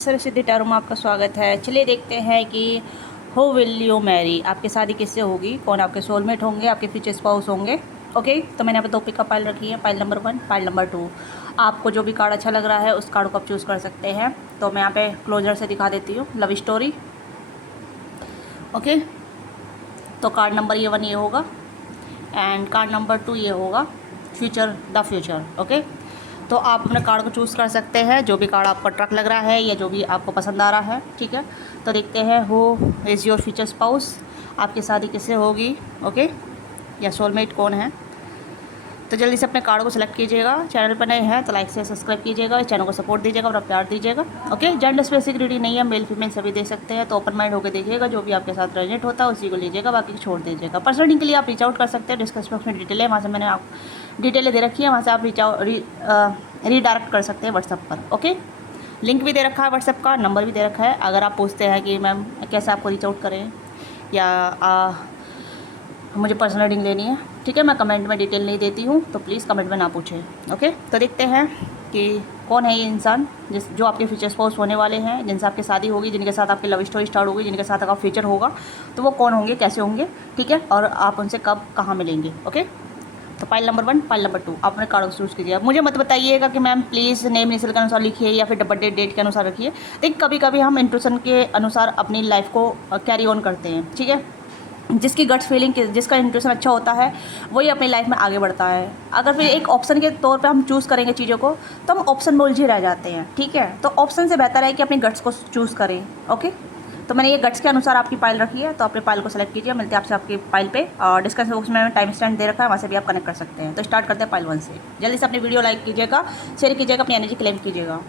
Saraswati tarot में आपका स्वागत है। चलिए देखते हैं कि हो विल यू मैरी, आपकी शादी किससे होगी, कौन आपके सोलमेट होंगे, आपके फ्यूचर स्पाउस होंगे। ओके, तो मैंने यहाँ पे 2 पिकअप पाइल रखी है, पाइल नंबर 1, पाइल नंबर 2। आपको जो भी कार्ड अच्छा लग रहा है उस कार्ड को आप चूज़ कर सकते हैं। तो मैं यहाँ पे क्लोजर से दिखा देती हूँ, लव स्टोरी। ओके, तो कार्ड नंबर ये 1 ये होगा एंड कार्ड नंबर 2 ये होगा फ्यूचर, द फ्यूचर। ओके, तो आप अपने कार्ड को चूज़ कर सकते हैं, जो भी कार्ड आपको ट्रक लग रहा है या जो भी आपको पसंद आ रहा है। ठीक है, तो देखते हैं who is your future spouse, आपकी शादी किससे होगी। ओके, या सोलमेट कौन है। तो जल्दी से अपने कार्ड को सिलेक्ट कीजिएगा। चैनल पर नए हैं तो लाइक से सब्सक्राइब कीजिएगा, इस चैनल को सपोर्ट दीजिएगा और प्यार दीजिएगा। ओके, जेंडर स्पेसिफिक रीडिंग नहीं है, मेल फीमेल सभी दे सकते हैं। तो ओपन माइंड होकर देखिएगा, जो भी आपके साथ रेजोनेट होता है उसी को लीजिएगा, बाकी छोड़ दीजिएगा। पर्सनल रीडिंग के लिए आप रीच आउट कर सकते हैं, डिस्क्रिप्शन बॉक्स में डिटेल है, वहाँ से मैंने आप डिटेलें दे रखी है, वहाँ से आप रीडायरेक्ट कर सकते हैं व्हाट्सएप पर। ओके, लिंक भी दे रखा है व्हाट्सएप का, नंबर भी दे रखा है। अगर आप पूछते हैं कि मैम कैसे आपको रीच आउट करें या मुझे पर्सनल रीडिंग लेनी है, ठीक है, मैं कमेंट में डिटेल नहीं देती हूँ, तो प्लीज़ कमेंट में ना पूछें। ओके, तो देखते हैं कि कौन है ये इंसान जो आपके फ्यूचर स्पाउस होने वाले हैं, जिनसे आपकी शादी होगी, जिनके साथ आपकी लव स्टोरी स्टार्ट होगी, जिनके साथ आपका फ्यूचर होगा। तो वो कौन होंगे, कैसे होंगे, ठीक है, और आप उनसे कब कहाँ मिलेंगे। ओके, तो पाइल नंबर 1, पाइल नंबर 2 आप अपने कार्ड को चूज़ कीजिए। मुझे मत बताइएगा कि मैम प्लीज़ नेम इनिशियल के अनुसार लिखिए या फिर बर्थडे डेट के अनुसार रखिए। देखिए, कभी कभी हम इंट्यूशन के अनुसार अपनी लाइफ को कैरी ऑन करते हैं। ठीक है, जिसकी गट्स फीलिंग, जिसका इंट्यूशन अच्छा होता है वही अपनी लाइफ में आगे बढ़ता है। अगर फिर एक ऑप्शन के तौर पे हम चूज़ करेंगे चीज़ों को, तो हम ऑप्शन में उलझे रह जाते हैं। ठीक है, तो ऑप्शन से बेहतर है कि अपनी गट्स को चूज़ करें। ओके, तो मैंने ये गट्स के अनुसार आपकी पाइल रखी है, तो अपने पाइल को सेलेक्ट कीजिए। मिलते हैं आपसे आपकी पाइल पे, और डिस्क्रिप्शन बॉक्स में टाइम स्टैंड दे रखा है, वहाँ से भी आप कनेक्ट कर सकते हैं। तो स्टार्ट करते हैं पाइल 1 से। जल्दी से अपनी वीडियो लाइक कीजिएगा, शेयर कीजिएगा, अपनी एनर्जी क्लेम कीजिएगा।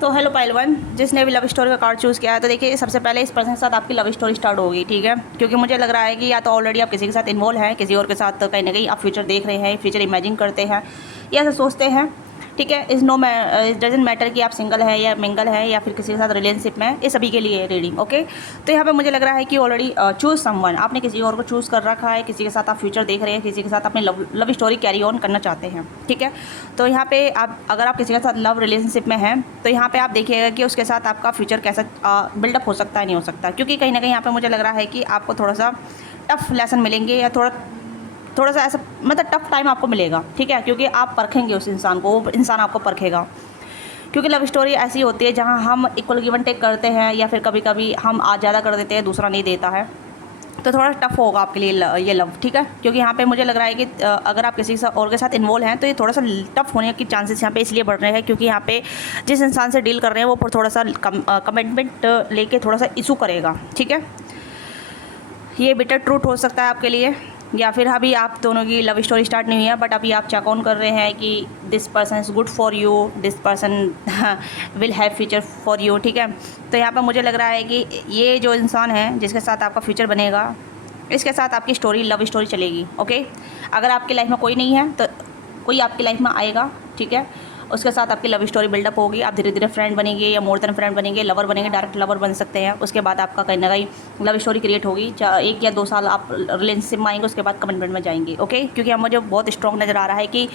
तो हेलो पाइल 1, जिसने भी लव स्टोरी का कार्ड चूज़ किया है, तो देखिए सबसे पहले इस पर्सन के साथ आपकी लव स्टोरी स्टार्ट होगी। ठीक है, क्योंकि मुझे लग रहा है कि या तो ऑलरेडी आप किसी के साथ इन्वॉल्व हैं, किसी और के साथ कहीं ना कहीं आप फ्यूचर देख रहे हैं, फ्यूचर इमेजिन करते हैं या ऐसा सोचते हैं। ठीक है, इज़ डजेंट मैटर कि आप सिंगल हैं या मिंगल हैं या फिर किसी के साथ रिलेशनशिप में, ये सभी के लिए रीडिंग। ओके, तो यहाँ पे मुझे लग रहा है कि ऑलरेडी चूज़ समवन, आपने किसी और को चूज़ कर रखा है, किसी के साथ आप फ्यूचर देख रहे हैं, किसी के साथ अपनी लव स्टोरी कैरी ऑन करना चाहते हैं। ठीक है, तो यहाँ पे आप अगर आप किसी के साथ लव रिलेशनशिप में हैं, तो यहाँ पे आप देखिएगा कि उसके साथ आपका फ्यूचर कैसा बिल्डअप हो सकता है, नहीं हो सकता, क्योंकि कहीं ना कहीं यहाँ पे मुझे लग रहा है कि आपको थोड़ा सा टफ लेसन मिलेंगे या थोड़ा सा ऐसा मतलब टफ टाइम आपको मिलेगा। ठीक है, क्योंकि आप परखेंगे उस इंसान को, वो इंसान आपको परखेगा। क्योंकि लव स्टोरी ऐसी होती है जहाँ हम इक्वल गिवन टेक करते हैं, या फिर कभी कभी हम आज ज़्यादा कर देते हैं, दूसरा नहीं देता है, तो थोड़ा टफ होगा आपके लिए ये लव। ठीक है, क्योंकि यहाँ पे मुझे लग रहा है कि अगर आप किसी और के साथ इन्वॉल्व हैं, तो ये थोड़ा सा टफ होने की चांसेस यहाँ पे इसलिए बढ़ रहे हैं, क्योंकि यहाँ पे जिस इंसान से डील कर रहे हैं वो थोड़ा सा कमिटमेंट लेके थोड़ा सा इशू करेगा। ठीक है, ये बिटर ट्रूथ हो सकता है आपके लिए, या फिर अभी आप दोनों की लव स्टोरी स्टार्ट नहीं हुई है, बट अभी आप चेक ऑन कर रहे हैं कि this person is good for you, this person will have future for you. ठीक है, तो यहाँ पर मुझे लग रहा है कि ये जो इंसान है जिसके साथ आपका फ्यूचर बनेगा, इसके साथ आपकी स्टोरी, लव स्टोरी चलेगी। ओके, अगर आपकी लाइफ में कोई नहीं है तो कोई आपकी लाइफ में आएगा। ठीक है, उसके साथ आपकी लव स्टोरी बिल्डअप होगी, आप धीरे धीरे फ्रेंड बनेंगे या मोर देन फ्रेंड बनेंगे, लवर बनेंगे, डायरेक्ट लवर बन सकते हैं। उसके बाद आपका कहीं ना कहीं लव स्टोरी क्रिएट होगी, 1 या 2 साल आप रिलेशनशिप में आएंगे, उसके बाद कमिटमेंट में जाएंगे। ओके, क्योंकि अब मुझे बहुत स्ट्रॉन्ग नज़र आ रहा है कि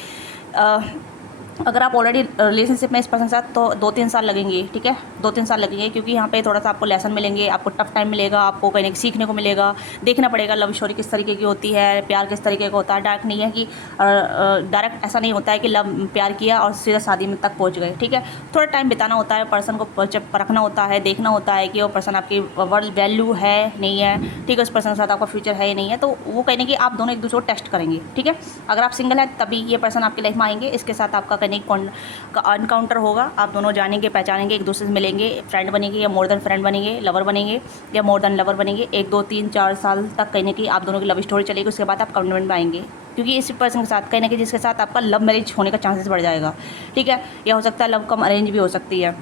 अगर आप ऑलरेडी रिलेशनशिप में इस पर्सन के साथ, तो 2-3 साल लगेंगे। ठीक है, 2-3 साल लगेंगे, क्योंकि यहाँ पे थोड़ा सा आपको लेसन मिलेंगे, आपको टफ टाइम मिलेगा, आपको कहीं सीखने को मिलेगा, देखना पड़ेगा लव स्टोरी किस तरीके की होती है, प्यार किस तरीके का होता है। डायरेक्ट नहीं है कि डायरेक्ट ऐसा नहीं होता है कि प्यार किया और सीधा शादी में तक पहुँच गए। ठीक है, थोड़ा टाइम बिताना होता है, पर्सन को परखना होता है, देखना होता है कि वो पर्सन आपकी वर्ल्ड वैल्यू है नहीं है। ठीक है, उस पर्सन के साथ आपका फ्यूचर है या नहीं है, तो वो कहने कि आप दोनों एक दूसरे को टेस्ट करेंगे। ठीक है, अगर आप सिंगल हैं तभी ये पर्सन आपकी लाइफ में आएंगे, इसके साथ आपका का अनकाउंटर होगा, आप दोनों जानेंगे, पहचानेंगे, एक दूसरे से मिलेंगे, फ्रेंड बनेंगे या मोर देन फ्रेंड बनेंगे, लवर बनेंगे या मोर देन लवर बनेंगे। 1, 2, 3, 4 साल तक कहीं ना कहीं आप दोनों की लव स्टोरी चलेगी, उसके बाद आप कमिटमेंट में आएंगे, क्योंकि इस पर्सन के साथ कहीं ना कहीं जिसके साथ आपका लव मैरिज होने का चांसेस बढ़ जाएगा। ठीक है, या हो सकता है लव कम अरेंज भी हो सकती है,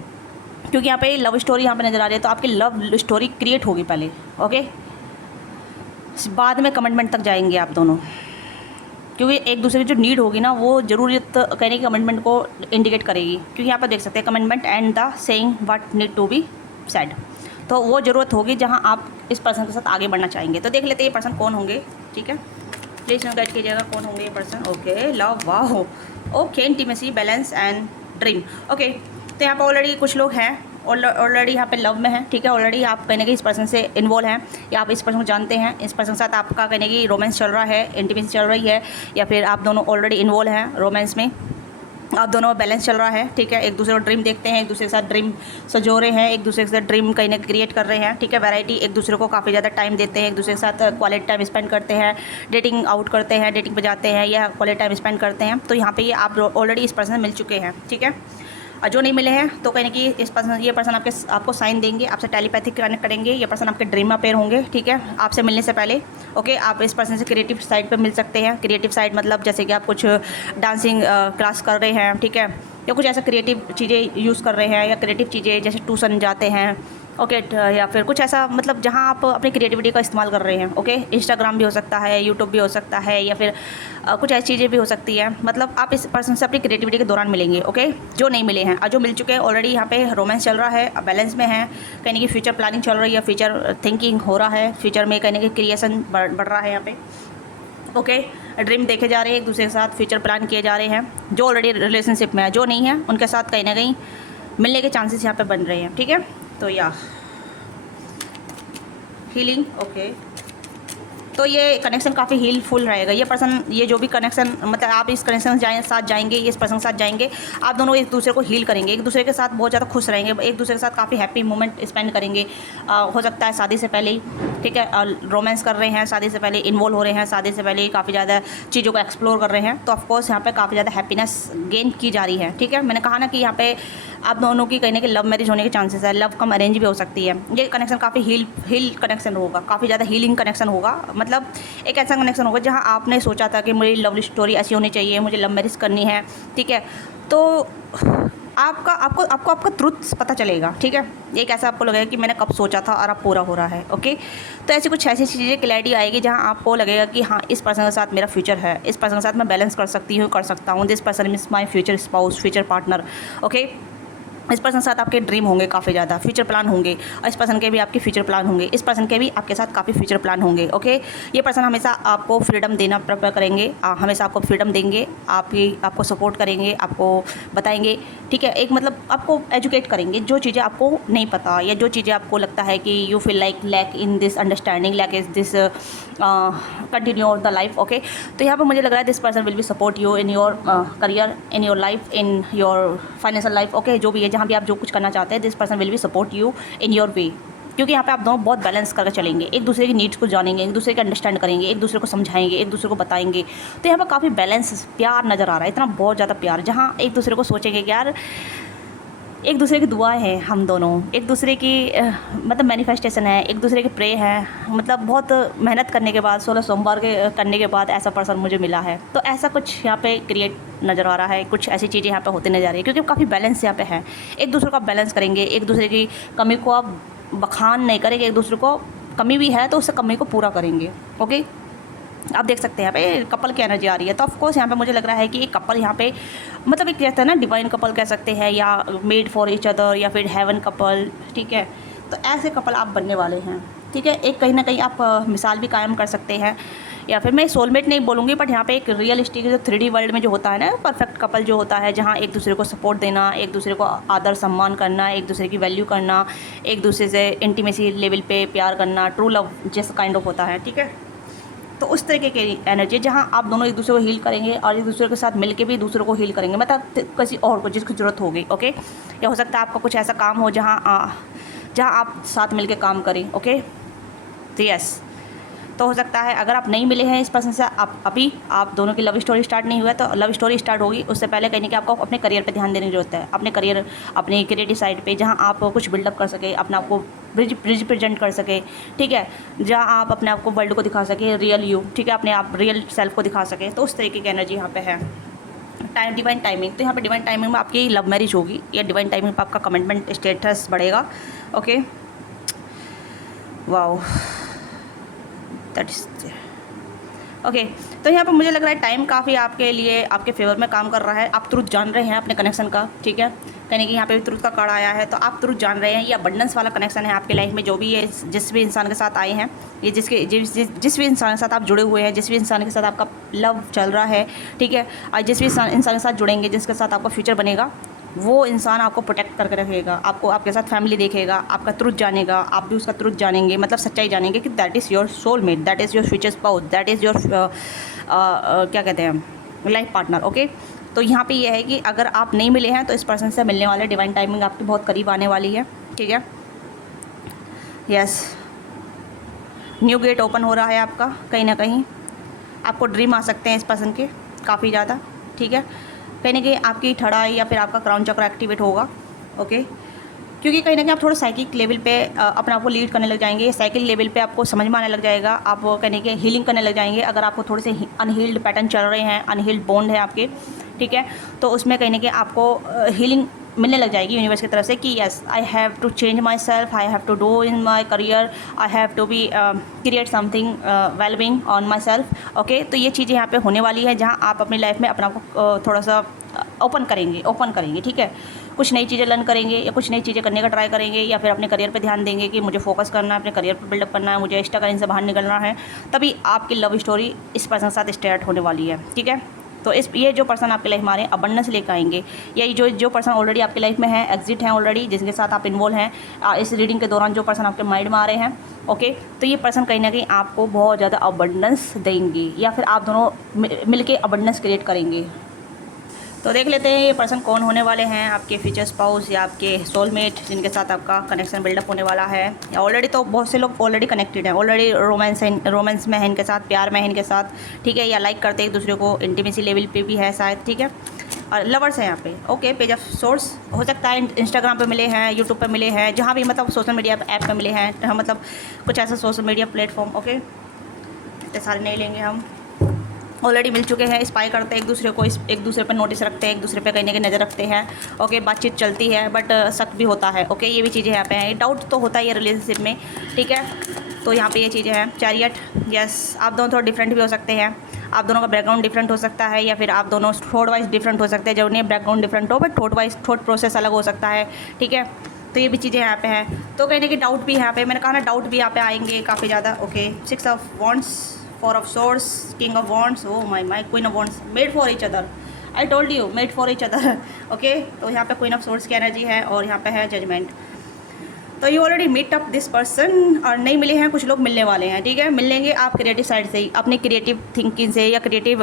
क्योंकि यहाँ पे लव स्टोरी यहाँ पे नज़र आ रही है, तो आपकी लव स्टोरी क्रिएट होगी पहले। ओके, बाद में कमिटमेंट तक जाएंगे आप दोनों, क्योंकि एक दूसरे की जो नीड होगी ना, वो ज़रूरत कहने की कमिटमेंट को इंडिकेट करेगी। क्योंकि यहाँ पर देख सकते हैं commitment and the saying what need to be said, तो वो ज़रूरत होगी जहाँ आप इस पर्सन के साथ आगे बढ़ना चाहेंगे। तो देख लेते हैं ये पर्सन कौन होंगे। ठीक है, प्लीज़ गाइड कीजिएगा कौन होंगे ये पर्सन। ओके, लव, वाह, okay, intimacy, balance and dream. Okay, तो यहाँ पर ऑलरेडी कुछ लोग हैं ऑलरेडी यहाँ पे लव में है, ठीक है। ऑलरेडी आप कहने कि इस पर्सन से इन्वॉल्व हैं या आप इस पर्सन को जानते हैं, इस पर्सन के साथ आपका कहने कि रोमांस चल रहा है, इंटीमेसी चल रही है, या फिर आप दोनों ऑलरेडी इन्वॉल्व हैं रोमांस में, आप दोनों में बैलेंस चल रहा है, ठीक है। एक दूसरे को ड्रीम देखते हैं, एक दूसरे के साथ ड्रीम सजो रहे हैं, एक दूसरे के साथ ड्रीम कहीं ना क्रिएट कर रहे हैं, ठीक है। वैरायटी, एक दूसरे को काफ़ी ज़्यादा टाइम देते हैं, एक दूसरे के साथ क्वालिटी टाइम स्पेंड करते हैं, डेटिंग आउट करते हैं, डेटिंग पे जाते हैं या क्वालिटी टाइम स्पेंड करते हैं। तो यहाँ पे ये आप ऑलरेडी इस पर्सन से मिल चुके हैं, ठीक है। और जो नहीं मिले हैं तो कहीं कि इस पर्सन, ये पर्सन आपको साइन देंगे, आपसे टेलीपैथिक कनेक्ट करेंगे, ये पर्सन आपके ड्रीम में अपेयर होंगे, ठीक है, आपसे मिलने से पहले। ओके, आप इस पर्सन से क्रिएटिव साइड पे मिल सकते हैं। क्रिएटिव साइड मतलब जैसे कि आप कुछ डांसिंग क्लास कर रहे हैं, ठीक है, या कुछ ऐसा क्रिएटिव चीज़ें यूज़ कर रहे हैं, या क्रिएटिव चीज़ें जैसे ट्यूशन जाते हैं, ओके, या फिर कुछ ऐसा मतलब जहाँ आप अपनी क्रिएटिविटी का इस्तेमाल कर रहे हैं। ओके, इंस्टाग्राम भी हो सकता है, यूट्यूब भी हो सकता है, या फिर कुछ ऐसी चीज़ें भी हो सकती है। मतलब आप इस पर्सन से अपनी क्रिएटिविटी के दौरान मिलेंगे। ओके, जो नहीं मिले हैं और जो मिल चुके हैं ऑलरेडी, यहाँ पे रोमांस चल रहा है, बैलेंस में है, कहने की फ्यूचर प्लानिंग चल रही है, फ्यूचर थिंकिंग हो रहा है, फ्यूचर में कहने की क्रिएशन बढ़ रहा है यहाँ पे। ओके, ड्रीम देखे जा रहे हैं, एक दूसरे के साथ फ्यूचर प्लान किए जा रहे हैं। जो ऑलरेडी रिलेशनशिप में है, जो नहीं है उनके साथ कहीं ना कहीं मिलने के चांसेस यहाँ पे बन रहे हैं, ठीक है। तो या हीलिंग, ओके, तो ये कनेक्शन काफ़ी हीलफुल रहेगा। ये पर्सन, ये जो भी कनेक्शन, मतलब आप इस कनेक्शन साथ जाएंगे, इस पर्सन के साथ जाएंगे, आप दोनों एक दूसरे को हील करेंगे, एक दूसरे के साथ बहुत ज़्यादा खुश रहेंगे, एक दूसरे के साथ काफ़ी हैप्पी मोमेंट स्पेंड करेंगे। हो सकता है शादी से पहले ही, ठीक है, रोमांस कर रहे हैं, शादी से पहले इन्वॉल्व हो रहे हैं, शादी से पहले ही काफ़ी ज़्यादा चीज़ों को एक्सप्लोर कर रहे हैं। तो ऑफकोर्स यहाँ पे काफ़ी ज़्यादा हैप्पीनेस गेन की जा रही है, ठीक है। मैंने कहा ना कि यहाँ पे आप दोनों की कहीं ना कहीं लव मैरिज होने के चांसेस है, लव कम अरेंज भी हो सकती है। ये कनेक्शन काफ़ी हील कनेक्शन होगा, काफ़ी ज़्यादा हीलिंग कनेक्शन होगा। मतलब एक ऐसा कनेक्शन होगा जहाँ आपने सोचा था कि मेरी लव स्टोरी ऐसी होनी चाहिए, मुझे लव मैरिज करनी है, ठीक है, तो आपका ट्रुथ पता चलेगा, ठीक है। एक ऐसा आपको लगेगा कि मैंने कब सोचा था और अब पूरा हो रहा है। ओके, तो ऐसी कुछ ऐसी चीज़ें क्लैरिटी आएगी जहाँ आपको लगेगा कि हाँ, इस पर्सन के साथ मेरा फ्यूचर है, इस पर्सन के साथ मैं बैलेंस कर सकता हूँ, this person is my future spouse, future partner. Okay, इस पर्सन के साथ आपके ड्रीम होंगे, काफ़ी ज़्यादा फ्यूचर प्लान होंगे, और इस पर्सन के भी आपके फ्यूचर प्लान होंगे, इस पर्सन के भी आपके साथ काफ़ी फ्यूचर प्लान होंगे। ओके, ये पर्सन हमेशा आपको फ्रीडम देना प्रेफर करेंगे, हमेशा आपको फ्रीडम देंगे, आपको सपोर्ट करेंगे, आपको बताएंगे, ठीक है। एक मतलब आपको एजुकेट करेंगे, जो चीज़ें आपको नहीं पता या जो चीज़ें आपको लगता है कि you feel like lack in this understanding, lack is this continue the life. Okay, तो यहाँ पर मुझे लग रहा है this person will be support you in your career, in your life, in your financial life. Okay, जो भी है, जहाँ भी आप जो कुछ करना चाहते हैं, this person will be support you in your way, क्योंकि यहाँ पे आप दोनों बहुत बैलेंस करके चलेंगे, एक दूसरे की नीड्स को जानेंगे, एक दूसरे को अंडरस्टैंड करेंगे, एक दूसरे को समझाएंगे, एक दूसरे को बताएंगे। तो यहाँ पर काफ़ी बैलेंस, प्यार नज़र आ रहा है, इतना बहुत ज़्यादा प्यार, जहाँ एक दूसरे को सोचेंगे कि यार एक दूसरे की दुआएं हैं, हम दोनों एक दूसरे की मतलब मैनिफेस्टेशन है, एक दूसरे के प्रे हैं। मतलब बहुत मेहनत करने के बाद, 16 सोमवार के करने के बाद ऐसा पर्सन मुझे मिला है। तो ऐसा कुछ यहाँ पे क्रिएट नज़र आ रहा है, कुछ ऐसी चीज़ें यहाँ पे होती नज़र आ रही है, क्योंकि काफ़ी बैलेंस यहाँ पे है। एक दूसरे को आप बैलेंस करेंगे, एक दूसरे की कमी को आप बखान नहीं करेंगे, एक दूसरे को कमी भी है तो उससे कमी को पूरा करेंगे। ओके, आप देख सकते हैं यहाँ पे कपल की एनर्जी आ रही है। तो ऑफकोर्स यहाँ पे मुझे लग रहा है कि एक कपल यहाँ पे मतलब एक कहते हैं ना, डिवाइन कपल कह सकते हैं, या मेड फॉर ईच अदर, या फिर हेवन कपल, ठीक है। तो ऐसे कपल आप बनने वाले हैं, ठीक है। एक कहीं ना कहीं आप मिसाल भी कायम कर सकते हैं, या फिर मैं सोलमेट नहीं बोलूँगी, बट यहाँ पे एक रियलिस्टिक जो 3D वर्ल्ड में जो होता है ना, परफेक्ट कपल जो होता है, जहाँ एक दूसरे को सपोर्ट देना, एक दूसरे को आदर सम्मान करना, एक दूसरे की वैल्यू करना, एक दूसरे से इंटीमेसी लेवल पे प्यार करना, ट्रू लव जैसा काइंड ऑफ होता है, ठीक है। तो उस तरीके की एनर्जी जहाँ आप दोनों एक दूसरे को हील करेंगे और एक दूसरे के साथ मिलके भी दूसरे को हील करेंगे, मतलब किसी और को जिसकी ज़रूरत होगी। ओके, या हो सकता है आपका कुछ ऐसा काम हो जहाँ आप साथ मिलके काम करें। ओके, तो यस, तो हो सकता है अगर आप नहीं मिले हैं इस पर्सन से, आप दोनों की लव स्टोरी स्टार्ट नहीं हुआ है, तो लव स्टोरी स्टार्ट होगी उससे पहले कहीं कि आपको अपने करियर पे ध्यान देने की जरूरत है, अपने करियर, अपनी क्रिएटिव साइड पे, जहाँ आप कुछ बिल्डअप कर सके, अपने आप को रिप्रेजेंट कर सके, ठीक है, जहाँ आप अपने आप को वर्ल्ड को दिखा सके, रियल यू, ठीक है, अपने आप रियल सेल्फ को दिखा सके। तो उस तरीके की एनर्जी यहाँ पे है। डिवाइन टाइमिंग, तो यहाँ पे डिवाइन टाइमिंग में आपकी लव मैरिज होगी, या डिवाइन टाइमिंग में आपका कमिटमेंट स्टेटस बढ़ेगा। Okay, wow, that is okay. तो यहाँ पर मुझे लग रहा है टाइम काफ़ी आपके लिए, आपके फेवर में काम कर रहा है। आप ट्रुथ जान रहे हैं अपने कनेक्शन का, ठीक है, कहने कि यहाँ पे भी ट्रुथ का कार्ड आया है, तो आप ट्रुथ जान रहे हैं। ये अबंडेंस वाला कनेक्शन है आपके लाइफ में, जो भी है, जिस भी इंसान के साथ आए हैं, ये जिस भी इंसान के साथ आप जुड़े हुए हैं, जिस भी इंसान के साथ आपका लव चल रहा है, ठीक है, और जिस भी इंसान के साथ जुड़ेंगे, जिसके साथ आपका फ्यूचर बनेगा, वो इंसान आपको प्रोटेक्ट करके रखेगा, आपको आपके साथ फैमिली देखेगा, आपका ट्रुथ जानेगा, आप भी उसका ट्रुथ जानेंगे, मतलब सच्चाई जानेंगे कि that is your soulmate, that is your future spouse, that is your क्या कहते हैं, लाइफ पार्टनर। ओके, तो यहाँ पे ये है कि अगर आप नहीं मिले हैं तो इस पर्सन से मिलने वाले, डिवाइन टाइमिंग आपकी बहुत करीब आने वाली है। ठीक है, यस, न्यू गेट ओपन हो रहा है आपका, कहीं ना कहीं आपको ड्रीम आ सकते हैं इस पर्सन के काफ़ी ज़्यादा। ठीक है, कहीं ना कहीं आपकी थर्ड आई या फिर आपका क्राउन चक्र एक्टिवेट होगा। ओके, क्योंकि कहीं ना कहीं आप थोड़ा साइकिक लेवल पे अपने आप को लीड करने लग जाएंगे, साइकिल लेवल पे आपको समझ में आने लग जाएगा, आप कहने के हीलिंग करने लग जाएंगे। अगर आपको थोड़े से अनहील्ड पैटर्न चल रहे हैं, अनहील्ड बॉन्ड है आपके, ठीक है, तो उसमें कहीं ना कहीं आपको हीलिंग मिलने लग जाएगी यूनिवर्स की तरफ से कि yes I have to change myself, I have to do in my career, I have to be create something well being on myself. Okay, तो ये चीज़ें यहाँ पे होने वाली है जहाँ आप अपनी लाइफ में अपना को थोड़ा सा ओपन करेंगे। ठीक है, कुछ नई चीज़ें लर्न करेंगे या कुछ नई चीज़ें करने का ट्राई करेंगे, या फिर अपने करियर पे ध्यान देंगे कि मुझे फोकस करना है, अपने करियर पर बिल्डअप करना है, मुझे स्ट्रगल से बाहर निकलना है। तभी आपकी लव स्टोरी इस पर्सन के साथ स्टार्ट होने वाली है। ठीक है, तो ये जो पर्सन आपकी लाइफ में आ रहे हैं अबंडेंस लेकर आएंगे, या जो पर्सन ऑलरेडी आपकी लाइफ में है, एग्जिट हैं ऑलरेडी, जिसके साथ आप इन्वॉल्व हैं इस रीडिंग के दौरान, जो पर्सन आपके माइंड में आ रहे हैं। ओके, तो ये पर्सन कहीं ना कहीं आपको बहुत ज़्यादा अबंडेंस देंगे, या फिर आप दोनों मिलके अबंडेंस क्रिएट करेंगे। तो देख लेते हैं ये पर्सन कौन होने वाले हैं, आपके फ्यूचर स्पाउस या आपके सोलमेट, जिनके साथ आपका कनेक्शन बिल्डअप होने वाला है। या ऑलरेडी तो बहुत से लोग ऑलरेडी कनेक्टेड हैं, ऑलरेडी रोमांस में है इनके साथ, प्यार में है इनके साथ। ठीक है, या लाइक करते हैं एक दूसरे को, इंटीमेसी लेवल पे भी है शायद। ठीक है, और लवर्स हैं यहाँ पे। ओके, पेज ऑफ सोर्स हो सकता है इंस्टाग्राम पे मिले हैं, यूट्यूब पे मिले हैं, जहाँ भी मतलब सोशल मीडिया ऐप पे मिले हैं, मतलब कुछ ऐसा सोशल मीडिया प्लेटफॉर्म। ओके, इतने सारे नहीं लेंगे हम, ऑलरेडी मिल चुके हैं, स्पाई करते हैं एक दूसरे को, एक दूसरे पर नोटिस रखते हैं, एक दूसरे पे कहीं ना कहीं नज़र रखते हैं। ओके, बातचीत चलती है, बट शक भी होता है। ओके, ये भी चीज़ें यहाँ पे हैं, डाउट तो होता ही है रिलेशनशिप में। ठीक है, तो यहाँ पे ये चीज़ें हैं। चैरियट, यस, आप दोनों थोड़ा डिफरेंट भी हो सकते हैं, आप दोनों का बैकग्राउंड डिफरेंट हो सकता है, या फिर आप दोनों थॉट वाइज डिफरेंट हो सकते हैं। जरूरी नहीं बैकग्राउंड डिफरेंट हो, बट थॉट प्रोसेस अलग हो सकता है। ठीक है, तो ये भी चीज़ें यहाँ पे हैं। तो कहीं ना कहीं डाउट भी यहाँ पे, मैंने कहा ना डाउट भी यहाँ पे आएंगे काफ़ी ज़्यादा। Okay, 6 of wands, 4 of swords, king of wands, oh my queen of wands, made for each other, I told you made for each other। Okay, तो यहाँ पे क्वीन ऑफ सोर्ड्स की एनर्जी है, और यहाँ पे है जजमेंट। तो you already meet up this person, और नहीं मिले हैं, कुछ लोग मिलने वाले हैं। ठीक है, मिल लेंगे आप क्रिएटिव साइड से ही, अपनी क्रिएटिव थिंकिंग से, या क्रिएटिव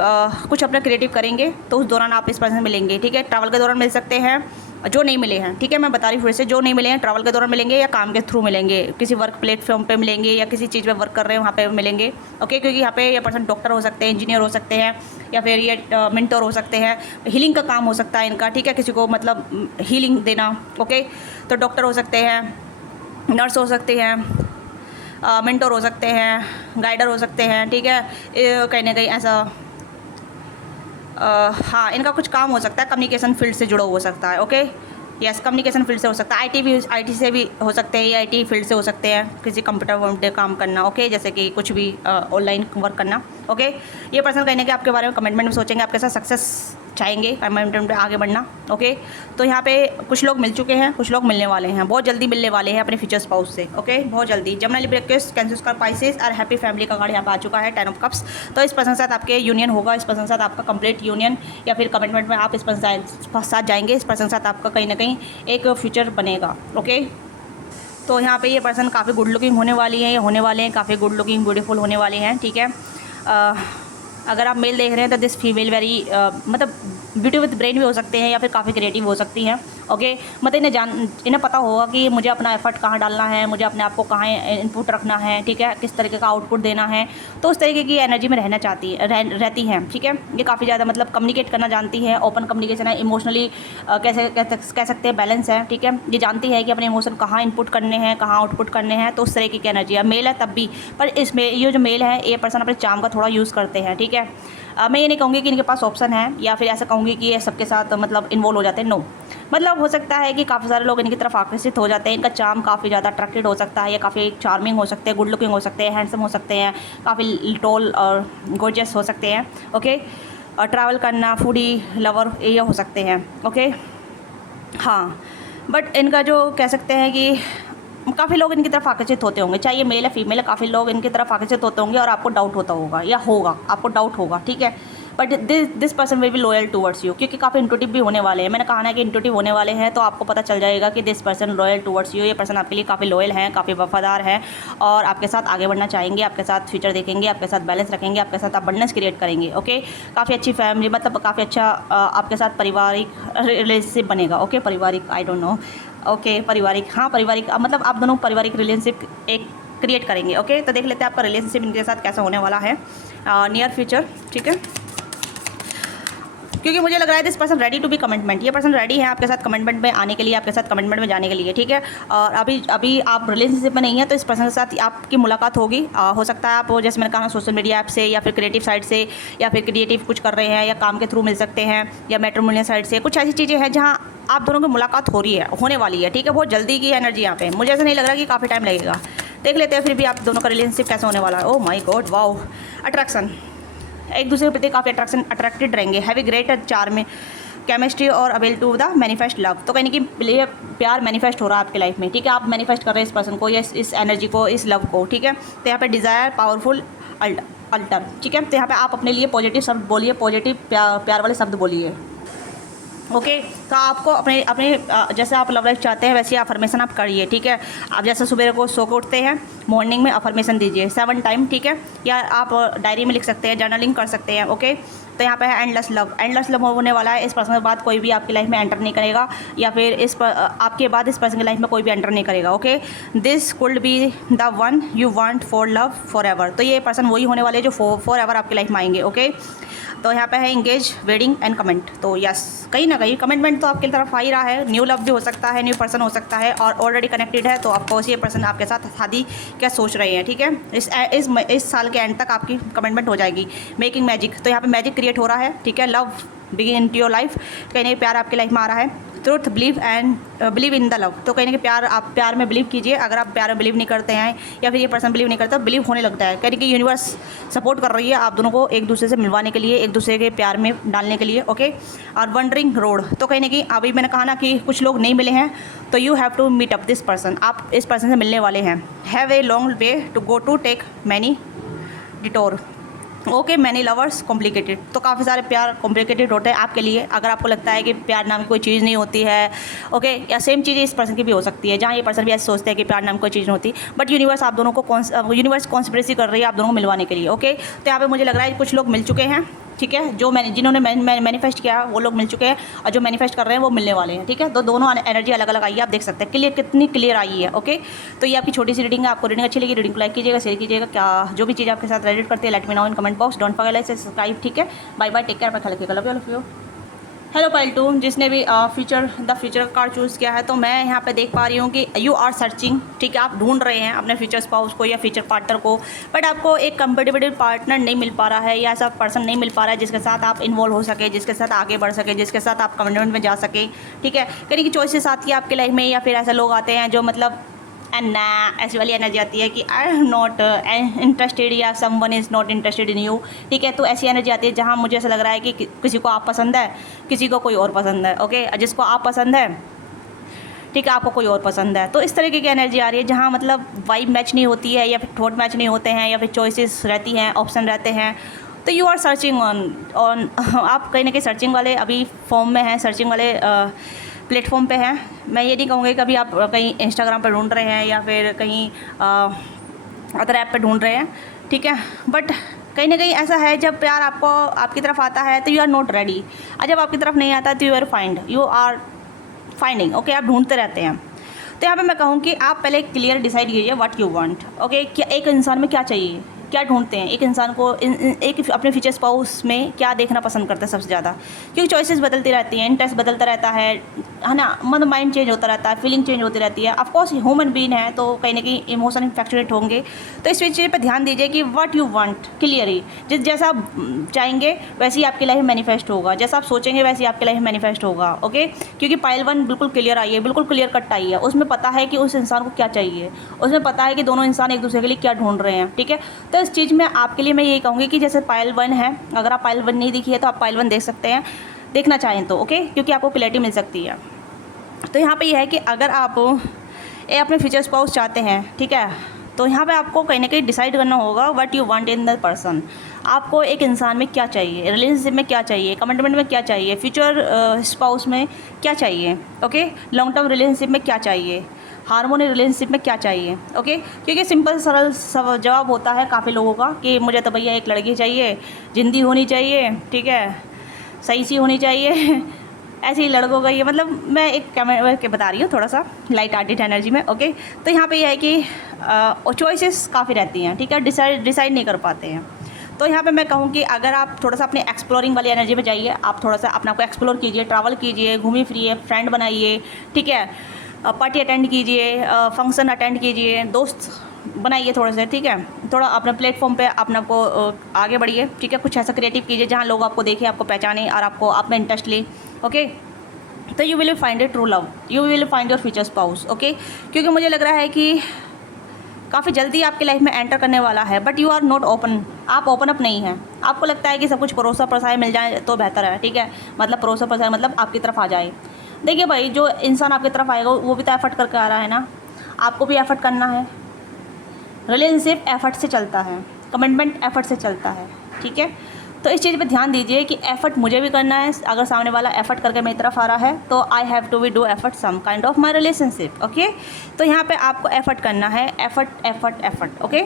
कुछ अपना क्रिएटिव करेंगे, तो उस दौरान आप इस पर्सन से मिलेंगे। ठीक है, ट्रैवल के दौरान मिल सकते हैं, जो नहीं मिले हैं। ठीक है, मैं बता रही हूँ फिर से, जो नहीं मिले हैं ट्रैवल के दौरान मिलेंगे, या काम के थ्रू मिलेंगे, किसी वर्क प्लेटफॉर्म पे मिलेंगे, या किसी चीज़ पे वर्क कर रहे हैं वहाँ पे मिलेंगे। ओके, क्योंकि यहाँ पे ये पर्सन डॉक्टर हो सकते हैं, इंजीनियर हो सकते हैं, या फिर ये मेंटर हो सकते हैं, हीलिंग का काम हो सकता है इनका। ठीक है, किसी को मतलब हीलिंग देना। ओके, तो डॉक्टर हो सकते हैं, नर्स हो सकते हैं, मेंटर हो सकते हैं, गाइडर हो सकते हैं। ठीक है, कहीं ना कहीं ऐसा हाँ, इनका कुछ काम हो सकता है कम्युनिकेशन फील्ड से जुड़ा हो सकता है। ओके, यस, कम्युनिकेशन फील्ड से हो सकता है, आईटी से भी हो सकते हैं, या आईटी फील्ड से हो सकते हैं, किसी कंप्यूटर वम्प्यूटर काम करना। ओके, जैसे कि कुछ भी ऑनलाइन वर्क करना। ओके, ये पर्सन कहीं ना कहीं आपके बारे में कमिटमेंट में सोचेंगे, आपके साथ सक्सेस चाहेंगे, कमिटमेंट पे आगे बढ़ना। ओके, तो यहाँ पे कुछ लोग मिल चुके हैं, कुछ लोग मिलने वाले हैं, बहुत जल्दी मिलने वाले हैं अपने फ्यूचर स्पाउस से। ओके, बहुत जल्दी। जमुना लिब्रा केस, कैंसर का पाइसेस और हैप्पी फैमिली का कार्ड यहाँ पे आ चुका है, 10 ऑफ कप्स। तो इस पर्सन के साथ आपके यूनियन होगा, इस पर्सन के साथ आपका कंप्लीट यूनियन, या फिर कमिटमेंट में आप इस पर्सन के साथ जाएंगे, इस पर्सन के साथ आपका कहीं ना कहीं एक फ्यूचर बनेगा। ओके, तो यहाँ पे ये पर्सन काफ़ी गुड लुकिंग होने वाली है, या होने वाले हैं, काफ़ी गुड लुकिंग ब्यूटीफुल होने वाले हैं। ठीक है, अगर आप मेल देख रहे हैं तो दिस फीमेल वेरी मतलब ब्यूटी विद ब्रेन भी हो सकते हैं, या फिर काफ़ी क्रिएटिव हो सकती हैं। ओके, मतलब इन्हें पता होगा कि मुझे अपना एफर्ट कहाँ डालना है, मुझे अपने आप को कहाँ इनपुट रखना है। ठीक है, किस तरीके का आउटपुट देना है, तो उस तरीके की एनर्जी में रहना रहती हैं। ठीक है, ये काफ़ी ज़्यादा मतलब कम्युनिकेट करना जानती है, ओपन कम्युनिकेशन है, इमोशनली कैसे कह सकते हैं बैलेंस है। ठीक है, ये जानती है कि अपने इमोशन कहाँ इनपुट करने हैं, कहाँ आउटपुट करने हैं, तो उस तरीके की एनर्जी है। मेल है तब भी, पर इसमें ये जो मेल है, ये पर्सन अपने चार्म का थोड़ा यूज़ करते हैं। ठीक है, मैं ये नहीं कहूँगी कि इनके पास ऑप्शन है, या फिर ऐसा कहूँगी कि ये सबके साथ मतलब इन्वॉल्व हो जाते हैं। नो, मतलब हो सकता है कि काफ़ी सारे लोग इनकी तरफ आकर्षित हो जाते हैं, इनका चार्म काफ़ी ज़्यादा अट्रैक्टेड हो सकता है, या काफ़ी चार्मिंग हो सकते हैं, गुड लुकिंग हो सकते हैं, हैंडसम हो सकते हैं, काफ़ी टॉल और गोर्जियस हो सकते हैं। ओके, और ट्रैवल करना, फूडी लवर, ये हो सकते हैं। ओके, हाँ, बट इनका जो कह सकते हैं कि काफ़ी लोग इनकी तरफ आकर्षित होते होंगे, चाहे ये मेल है फीमेल है, काफ़ी लोग इनकी तरफ आकर्षित होते होंगे, और आपको डाउट होता होगा, या होगा, आपको डाउट होगा। ठीक है, but this person will be loyal towards you, क्योंकि काफ़ी इंटूटिव भी होने वाले हैं। मैंने कहा ना कि इंटूटिव होने वाले हैं, तो आपको पता चल जाएगा कि this person loyal towards you, ये पर्सन आपके लिए काफ़ी लॉयल हैं, काफ़ी वफादार हैं और आपके साथ आगे बढ़ना चाहेंगे, आपके साथ फ्यूचर देखेंगे, आपके साथ बैलेंस रखेंगे, आपके साथ अबंडेंस क्रिएट करेंगे। ओके, काफ़ी अच्छी फैमिली, मतलब काफ़ी अच्छा आपके साथ पारिवारिक रिलेशनशिप बनेगा। ओके, पारिवारिक, आई डोंट नो, ओके पारिवारिक, हाँ पारिवारिक, मतलब आप दोनों पारिवारिक रिलेशनशिप एक क्रिएट करेंगे। ओके, तो देख लेते हैं आपका रिलेशनशिप इनके साथ कैसा होने वाला है नियर फ्यूचर। ठीक है, क्योंकि मुझे लग रहा है this person ready to be commitment, ये पर्सन रेडी है आपके साथ कमिटमेंट में आने के लिए, आपके साथ कमिटमेंट में जाने के लिए। ठीक है, और अभी आप रिलेशनशिप में नहीं है, तो इस पर्सन के साथ आपकी मुलाकात होगी। हो सकता है आप, जैसे मैंने कहा, सोशल मीडिया ऐप से या फिर क्रिएटिव साइट से, या फिर क्रिएटिव कुछ कर रहे हैं या काम के थ्रू मिल सकते हैं, या मैट्रिमोनियल साइट से। कुछ ऐसी चीज़ें हैं जहाँ आप दोनों की मुलाकात हो रही है, होने वाली है। ठीक है, बहुत जल्दी की एनर्जी यहाँ पे, मुझे ऐसा नहीं लग रहा कि काफ़ी टाइम लगेगा। देख लेते हैं फिर भी आप दोनों का रिलेशनशिप कैसा होने वाला है। Oh my god, wow, attraction, एक दूसरे के प्रति काफ़ी अट्रैक्टेड रहेंगे, हैवी ग्रेट चार्म, केमिस्ट्री और avail to the manifest love. तो कहने की ये प्यार मैनिफेस्ट हो रहा है आपकी लाइफ में। ठीक है, आप मैनिफेस्ट कर रहे हैं इस पर्सन को, या इस एनर्जी को, इस लव को। ठीक है, तो यहाँ पे डिज़ायर पावरफुल अल्टर। ठीक है, तो यहाँ पे आप अपने लिए पॉजिटिव शब्द बोलिए, पॉजिटिव प्यार वाले शब्द बोलिए। ओके, तो आपको अपने जैसे आप लव लाइफ चाहते हैं वैसे अफर्मेशन आप करिए। ठीक है, आप जैसे सुबह को सो के उठते हैं, मॉर्निंग में अफर्मेशन दीजिए 7 टाइम। ठीक है, या आप डायरी में लिख सकते हैं, जर्नलिंग कर सकते हैं। ओके, तो यहाँ पे है एंडलेस लव। एंडलेस लव होने वाला है। इस पर्सन के बाद कोई भी आपकी लाइफ में एंटर नहीं करेगा, या फिर आपके बाद इस पर्सन की लाइफ में कोई भी एंटर नहीं करेगा। Okay, this could be the one you want for love for ever. तो ये पर्सन वही होने वाले जो फॉर एवर आपकी लाइफ में आएंगे। ओके, तो यहाँ पे है इंगेज, वेडिंग एंड कमेंट। तो यस, कहीं ना कहीं कमिटमेंट तो आपकी तरफ आ ही रहा है। न्यू लव भी हो सकता है, न्यू पर्सन हो सकता है, और ऑलरेडी कनेक्टेड है, तो ऑफकोर्स ये पर्सन आपके साथ शादी क्या सोच रहे हैं। ठीक है, इस साल के एंड तक आपकी कमिटमेंट हो जाएगी। मेकिंग मैजिक, तो यहाँ पे मैजिक क्रिएट हो रहा है। ठीक है, love begin in to your life, कहीं ना प्यार आपकी लाइफ में आ रहा है। Truth, believe in the love, तो कहीं ना प्यार, आप प्यार में बिलीव कीजिए। अगर आप प्यार में बिलीव नहीं करते हैं, या फिर ये पर्सन बिलीव नहीं करता, बिलीव होने लगता है। कहीं कि यूनिवर्स सपोर्ट कर रही है आप दोनों को एक दूसरे से मिलवाने के लिए, एक दूसरे के प्यार में डालने के लिए। ओके, और वंडरिंग रोड, तो कहीं ना कहीं अभी मैंने कहा ना कि कुछ लोग नहीं मिले हैं, तो you have to meet up this person, आप इस पर्सन से मिलने वाले हैं। Have a long way to go to take many detour. Okay, many lovers complicated, तो काफ़ी सारे प्यार कॉम्प्लिकेटेड होते हैं आपके लिए। अगर आपको लगता है कि प्यार नाम की कोई चीज़ नहीं होती है, ओके, या सेम चीज़ इस पर्सन की भी हो सकती है, जहाँ ये पर्सन भी ऐसे सोचते हैं कि प्यार नाम की कोई चीज़ नहीं होती, बट यूनिवर्स आप दोनों को यूनिवर्स कॉन्स्पिरेसी कर रही है आप दोनों को मिलवाने के लिए। ओके, तो यहाँ पे मुझे लग रहा है कुछ लोग मिल चुके हैं। ठीक है, जिन्होंने मैनिफेस्ट किया वो लोग मिल चुके हैं, और जो मैनिफेस्ट कर रहे हैं वो मिलने वाले हैं। ठीक है, तो दोनों एनर्जी अलग अलग आई है, आप देख सकते हैं क्लियर, कितनी क्लियर आई है। ओके, तो ये आपकी छोटी सी रीडिंग है। आपको रीडिंग अच्छी लगी, रीडिंग को लाइक कीजिएगा, शेयर कीजिएगा। क्या जो भी चीज़ आपके साथ रेलेट करती है, let me know in comment box. Don't forget से सब्सक्राइब। ठीक है, बाय बाय, टेक केयर, अपना ख्याल रखिएगा, लव यू। हेलो पाइल 2, जिसने भी फ्यूचर कार्ड चूज़ किया है, तो मैं यहाँ पे देख पा रही हूँ कि यू आर सर्चिंग। ठीक है, आप ढूंढ रहे हैं अपने फ्यूचर स्पाउस को या फ्यूचर पार्टनर को, बट आपको एक कंपेटेबल पार्टनर नहीं मिल पा रहा है, या ऐसा पर्सन नहीं मिल पा रहा है जिसके साथ आप इन्वॉल्व हो सके, जिसके साथ आगे बढ़ सके, जिसके साथ आप कमिटमेंट में जा सके। ठीक है, कहीं की चॉइसेस आती है आपकी लाइफ में, या फिर ऐसे लोग आते हैं जो मतलब एंड ऐसी वाली एनर्जी आती है कि आई एम नॉट इंटरेस्टेड, या someone is not interested in you. ठीक है, तो ऐसी एनर्जी आती है जहाँ मुझे ऐसा लग रहा है कि किसी को आप पसंद है, किसी को कोई और पसंद है। ओके, जिसको आप पसंद है, ठीक है, आपको कोई और पसंद है। तो इस तरीके की एनर्जी आ रही है जहाँ मतलब वाइब मैच नहीं होती है, या फिर थॉट मैच नहीं होते हैं, या फिर चॉइसेस रहती हैं, ऑप्शन रहते हैं। तो यू आर सर्चिंग ऑन आप कहीं ना कहीं सर्चिंग वाले अभी फॉर्म में हैं, सर्चिंग वाले प्लेटफॉर्म पे हैं। मैं ये नहीं कहूँगी कभी आप कहीं इंस्टाग्राम पर ढूंढ रहे हैं, या फिर कहीं अदर ऐप पे ढूंढ रहे हैं। ठीक है, बट कहीं ना कहीं ऐसा है जब प्यार आपकी तरफ आता है तो यू आर नॉट रेडी, और जब आपकी तरफ नहीं आता तो यू आर फाइंडिंग। ओके, आप ढूंढते रहते हैं। तो यहाँ पे मैं कहूँ कि आप पहले क्लियर डिसाइड कीजिए व्हाट यू वांट। ओके, क्या एक इंसान में क्या चाहिए, क्या ढूंढते हैं, एक इंसान को एक अपने फ्यूचर स्पाउस में क्या देखना पसंद करते हैं सबसे ज़्यादा, क्योंकि चॉइसेस बदलती रहती हैं, इंटरेस्ट बदलता रहता है ना, मतलब माइंड चेंज होता रहता है, फीलिंग चेंज होती रहती है। ऑफकोर्स ह्यूमन बीइंग है, तो कहीं ना कहीं इमोशन इन्फेक्चुएट होंगे। तो इस चीज़ पर ध्यान दीजिए कि व्हाट यू वांट क्लियरली, जैसा आप चाहेंगे वैसे ही आपकी लाइफ मैनिफेस्ट होगा, जैसा आप सोचेंगे वैसे ही आपकी लाइफ मैनिफेस्ट होगा। ओके, क्योंकि पाइल 1 बिल्कुल क्लियर आई है, बिल्कुल क्लियर कट आई है, उसमें पता है कि उस इंसान को क्या चाहिए, उसमें पता है कि दोनों इंसान एक दूसरे के लिए क्या ढूंढ रहे हैं। ठीक है, तो इस चीज़ में आपके लिए मैं यही कहूँगी कि जैसे पाइल 1 है, अगर आप पाइल 1 नहीं देखी है तो आप पाइल 1 देख सकते हैं, देखना चाहें तो। ओके, क्योंकि आपको क्लैरिटी मिल सकती है। तो यहाँ पे ये है कि अगर आप अपने फ्यूचर स्पाउस चाहते हैं, ठीक है, तो यहाँ पे आपको कहीं ना कहीं डिसाइड करना होगा what you want in the person. आपको एक इंसान में क्या चाहिए, रिलेशनशिप में क्या चाहिए, कमिटमेंट में क्या चाहिए, फ्यूचर स्पाउस में क्या चाहिए, ओके, लॉन्ग टर्म रिलेशनशिप में क्या चाहिए, हार्मोनी रिलेशनशिप में क्या चाहिए, ओके। क्योंकि सिंपल सरल जवाब होता है काफ़ी लोगों का कि मुझे तो भैया एक लड़की चाहिए, जिंदी होनी चाहिए, ठीक है, सही सी होनी चाहिए ऐसे ही लड़कों का ये, मतलब मैं एक कमेंट के बता रही हूँ थोड़ा सा लाइट हार्टेड एनर्जी में, ओके। तो यहाँ पे ये है कि चॉइसेस काफ़ी रहती हैं, ठीक है, डिसाइड नहीं कर पाते हैं। तो यहाँ पे मैं कहूँ कि अगर आप थोड़ा सा अपने एक्सप्लोरिंग वाली एनर्जी में जाइए, आप थोड़ा सा अपने आप को एक्सप्लोर कीजिए, ट्रैवल कीजिए, घूमिए फिरिए, फ्रेंड बनाइए, ठीक है, पार्टी अटेंड कीजिए, फंक्शन अटेंड कीजिए, दोस्त बनाइए थोड़े से, ठीक है, थोड़ा अपने प्लेटफॉर्म पे अपने आप को आगे बढ़िए, ठीक है, कुछ ऐसा क्रिएटिव कीजिए जहाँ लोग आपको देखें, आपको पहचानें और आपको आप में इंटरेस्ट लें, ओके। तो you will find A true love, you will find your future spouse, okay. क्योंकि मुझे लग रहा है कि काफ़ी जल्दी आपकी लाइफ में एंटर करने वाला है, but you are not open, आप ओपन अप नहीं हैं। आपको लगता है कि सब कुछ परोसा प्रसाए मिल जाए तो बेहतर है, ठीक है, मतलब परोसा प्रसाए मतलब आपकी तरफ आ जाए। देखिए भाई, जो इंसान आपकी तरफ आएगा वो भी तो एफर्ट करके आ रहा है ना, आपको भी एफर्ट करना है। रिलेशनशिप एफर्ट से चलता है, कमिटमेंट एफर्ट से चलता है, ठीक है। तो इस चीज़ पे ध्यान दीजिए कि एफर्ट मुझे भी करना है, अगर सामने वाला एफर्ट करके मेरी तरफ आ रहा है तो I have to be do effort some kind of my relationship, okay. तो यहाँ पे आपको एफर्ट करना है, एफर्ट एफर्ट एफर्ट, ओके।